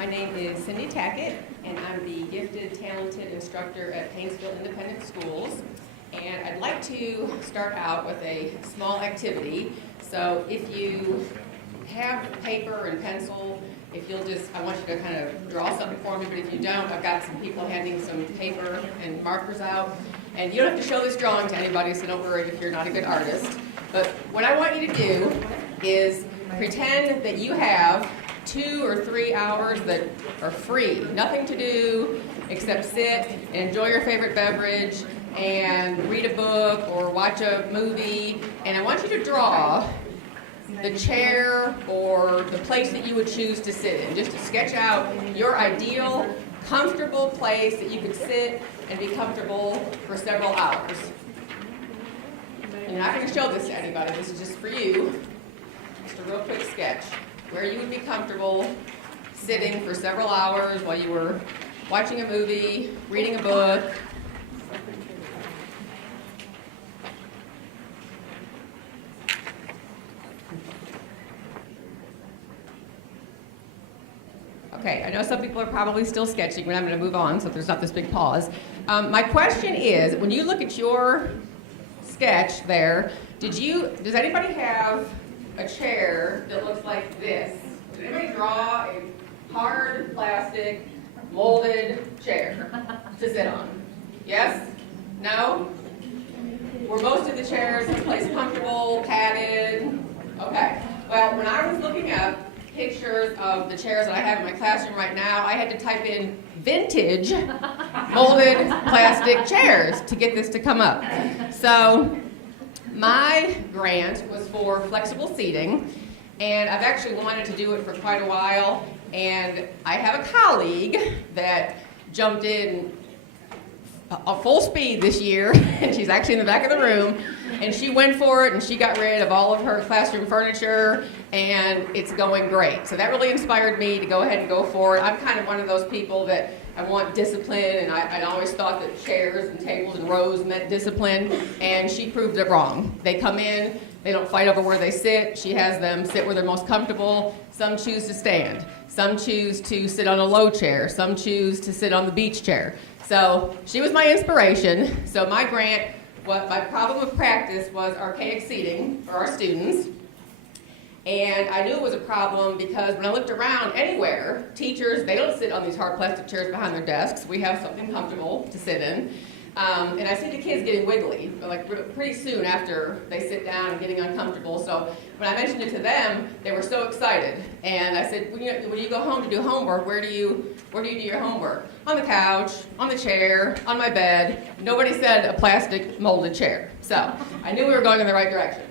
My name is Cindy Tackett, and I'm the gifted, talented instructor at Painesville Independent Schools. And I'd like to start out with a small activity. So if you have paper and pencil, I want you to kind of draw something for me, but if you don't, I've got some people handing some paper and markers out. And you don't have to show this drawing to anybody, so don't worry if you're not a good artist. But what I want you to do is pretend that you have 2 or 3 hours that are free. Nothing to do except sit and enjoy your favorite beverage and read a book or watch a movie. And I want you to draw the chair or the place that you would choose to sit in, just to sketch out your ideal, comfortable place that you could sit and be comfortable for several hours. And you're not going to show this to anybody. This is just for you. Just a real quick sketch where you would be comfortable sitting for several hours while you were watching a movie, reading a book. Okay, I know some people are probably still sketching, but I'm going to move on so there's not this big pause. My question is, when you look at your sketch there, does anybody have a chair that looks like this? Did anybody draw a hard plastic molded chair to sit on? Yes? No? Were most of the chairs in place comfortable, padded? Okay. Well, when I was looking up pictures of the chairs that I have in my classroom right now, I had to type in vintage molded plastic chairs to get this to come up. So my grant was for flexible seating, and I've actually wanted to do it for quite a while, and I have a colleague that jumped in full speed this year, and she's actually in the back of the room, and she went for it, and she got rid of all of her classroom furniture, and it's going great. So that really inspired me to go ahead and go for it. I'm kind of one of those people that I want discipline, and I always thought that chairs and tables and rows meant discipline, and she proved it wrong. They come in, they don't fight over where they sit. She has them sit where they're most comfortable. Some choose to stand. Some choose to sit on a low chair. Some choose to sit on the beach chair. So she was my inspiration. So my grant, my problem of practice was archaic seating for our students. And I knew it was a problem because when I looked around anywhere, teachers, they don't sit on these hard plastic chairs behind their desks. We have something comfortable to sit in. And I see the kids getting wiggly, like pretty soon after they sit down and getting uncomfortable. So when I mentioned it to them, they were so excited. And I said, when you go home to do homework, where do you do your homework? On the couch, on the chair, on my bed. Nobody said a plastic molded chair. So I knew we were going in the right direction.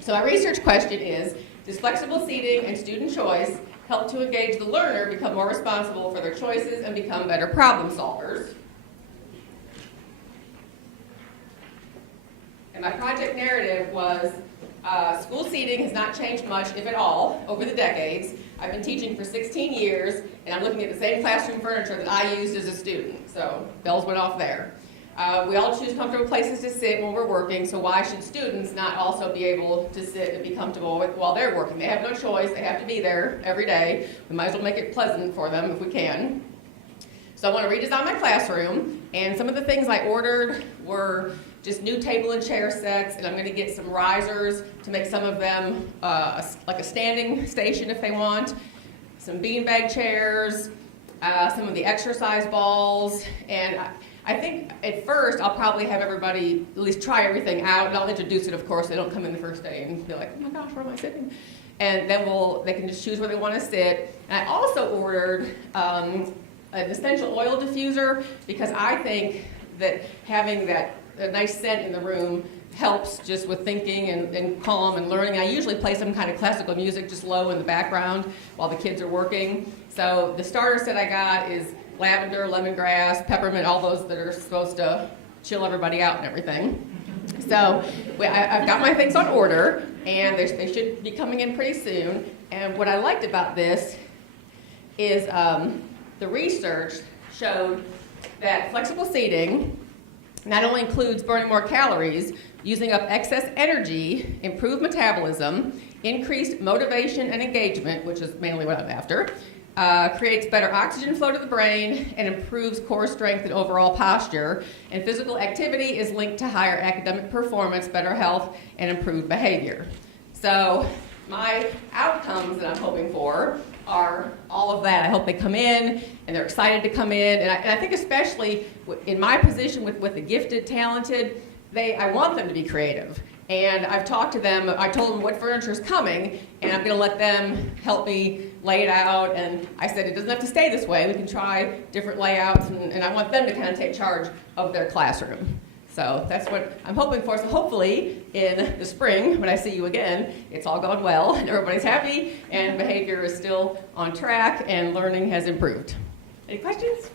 So my research question is, does flexible seating and student choice help to engage the learner, become more responsible for their choices, and become better problem solvers? And my project narrative was, school seating has not changed much, if at all, over the decades. I've been teaching for 16 years, and I'm looking at the same classroom furniture that I used as a student. So bells went off there. We all choose comfortable places to sit when we're working, so why should students not also be able to sit and be comfortable while they're working? They have no choice. They have to be there every day. We might as well make it pleasant for them if we can. So I want to redesign my classroom, and some of the things I ordered were just new table and chair sets, and I'm going to get some risers to make some of them like a standing station if they want, some beanbag chairs, some of the exercise balls, and I think at first I'll probably have everybody at least try everything out, and I'll introduce it, of course. They don't come in the first day and be like, oh my gosh, where am I sitting? And then they can just choose where they want to sit. And I also ordered an essential oil diffuser because I think that having a nice scent in the room helps just with thinking and calm and learning. I usually play some kind of classical music just low in the background while the kids are working. So the starter set I got is lavender, lemongrass, peppermint, all those that are supposed to chill everybody out and everything. So I've got my things on order, and they should be coming in pretty soon. And what I liked about this is the research showed that flexible seating not only includes burning more calories, using up excess energy, improved metabolism, increased motivation and engagement, which is mainly what I'm after, creates better oxygen flow to the brain, and improves core strength and overall posture. And physical activity is linked to higher academic performance, better health, and improved behavior. So my outcomes that I'm hoping for are all of that. I hope they come in and they're excited to come in. And I think especially in my position with the gifted, talented, I want them to be creative. And I've talked to them, I told them what furniture is coming, and I'm going to let them help me lay it out. And I said, it doesn't have to stay this way. We can try different layouts, and I want them to kind of take charge of their classroom. So that's what I'm hoping for. So hopefully in the spring, when I see you again, it's all gone well, and everybody's happy, and behavior is still on track, and learning has improved. Any questions?